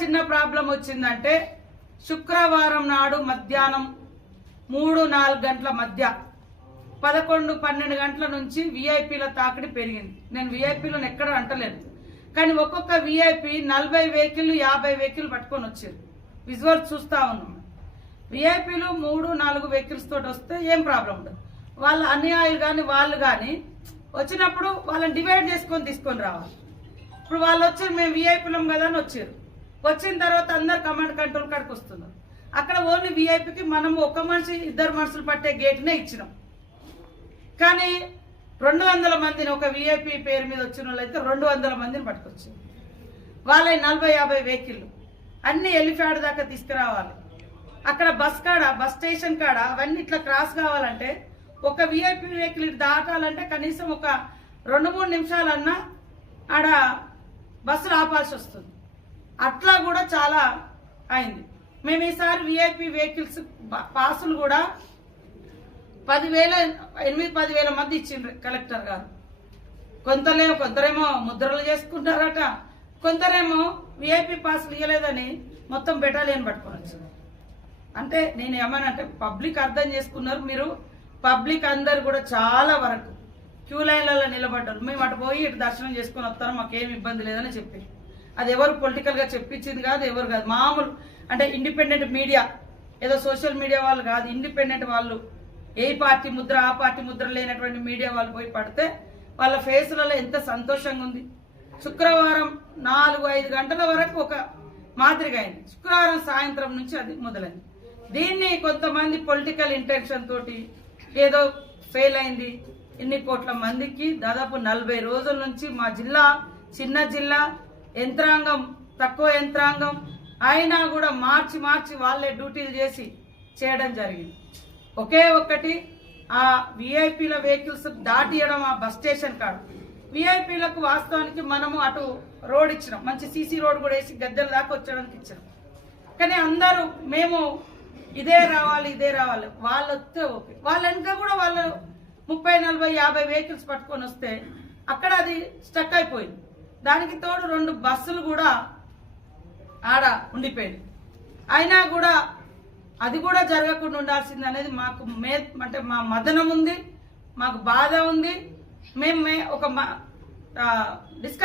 చిన్న ప్రాబ్లం వచ్చిందంటే శుక్రవారం నాడు మధ్యాహ్నం 3-4 గంటల మధ్య 11-12 గంటల నుంచి విఐపీల తాకిడి పెరిగింది. నేను విఐపీలను ఎక్కడ అంటలేను, కానీ ఒక్కొక్క విఐపీ 40 వెహికల్ 50 వెహికల్ పట్టుకొని వచ్చారు. విజువల్ చూస్తా ఉన్నాం. విఐపీలు 3-4 వెహికల్స్ తోటి వస్తే ఏం ప్రాబ్లం ఉండదు. వాళ్ళ అన్యాయులు కానీ వాళ్ళు కానీ వచ్చినప్పుడు వాళ్ళని డివైడ్ చేసుకొని తీసుకొని రావాలి. ఇప్పుడు వాళ్ళు వచ్చారు, మేము విఐపీలం కదా అని వచ్చారు. వచ్చిన తర్వాత అందరు కమాండ్ కంట్రోల్ కాడికి వస్తున్నారు. అక్కడ ఓన్లీ విఐపీకి మనము ఒక మనిషి 2 మనుషులు పట్టే గేట్నే ఇచ్చినాం. కానీ 200 మందిని ఒక విఐపీ పేరు మీద వచ్చిన వాళ్ళైతే 200 మందిని పట్టుకొచ్చారు. వాళ్ళ 40-50 వెహికల్ అన్ని ఎలిఫాడ్ దాకా తీసుకురావాలి. అక్కడ బస్ స్టేషన్ కాడ అవన్నీ ఇట్లా క్రాస్ కావాలంటే ఒక విఐపీ వెహికల్ దాటాలంటే కనీసం ఒక 2-3 నిమిషాలన్నా ఆడ బస్సులు ఆపాల్సి వస్తుంది. అట్లా కూడా చాలా అయింది. మేము ఈసారి విఐపీ వెహికల్స్ పాసులు కూడా 8-10,000 మంది ఇచ్చిండ్రు కలెక్టర్ గారు. కొందరేమో ముద్రలు చేసుకుంటారట, కొందరేమో విఐపీ పాసులు ఇవ్వలేదని మొత్తం బెటాలియన్ పట్టుకొని వచ్చింది. అంటే నేను ఏమనంటే పబ్లిక్ అర్థం చేసుకున్నారు. మీరు పబ్లిక్ అందరు కూడా చాలా వరకు క్యూ లైన్లలో నిలబడ్డారు. మేము అటు పోయి ఇటు దర్శనం చేసుకుని వస్తాను, మాకేం ఇబ్బంది లేదని చెప్పి అది ఎవరు పొలిటికల్ గా చెప్పించింది కాదు, ఎవరు కాదు. మామూలు అంటే ఇండిపెండెంట్ మీడియా, ఏదో సోషల్ మీడియా వాళ్ళు కాదు, ఇండిపెండెంట్ వాళ్ళు, ఏ పార్టీ ముద్ర ఆ పార్టీ ముద్ర లేనటువంటి మీడియా వాళ్ళు పోయి పడితే వాళ్ళ ఫేసులలో ఎంత సంతోషంగా ఉంది. శుక్రవారం 4-5 గంటల వరకు ఒక మాదిరిగా అయింది. శుక్రవారం సాయంత్రం నుంచి అది మొదలైంది. దీన్ని కొంతమంది పొలిటికల్ ఇంటెన్షన్ తోటి ఏదో ఫెయిల్ అయింది. ఇన్ని కోట్ల మందికి దాదాపు 40 రోజుల నుంచి మా జిల్లా చిన్న జిల్లా, యంత్రాంగం తక్కువ యంత్రాంగం అయినా కూడా మార్చి వాళ్ళే డ్యూటీలు చేసి చేయడం జరిగింది. ఒకే ఒక్కటి ఆ విఐపీల వెహికల్స్ దాటియడం ఆ బస్ స్టేషన్ కాడ విఐపీలకు వాస్తవానికి మనము అటు రోడ్ ఇచ్చినాం, మంచి సీసీ రోడ్ కూడా వేసి గద్దెల దాకా వచ్చడానికి ఇచ్చినాం. కానీ అందరూ మేము ఇదే రావాలి వాళ్ళు వస్తే ఓకే. వాళ్ళ వెనుక కూడా వాళ్ళు 30-40-50 వెహికల్స్ పట్టుకొని వస్తే అక్కడ అది స్టక్ అయిపోయింది. దానికి తోడు 2 బస్సులు కూడా ఆడ ఉండిపోయింది. అయినా కూడా అది కూడా జరగకుండా ఉండాల్సింది అనేది మాకు అంటే మా మదనం ఉంది, మాకు బాధ ఉంది. మేము ఒక డిస్కస్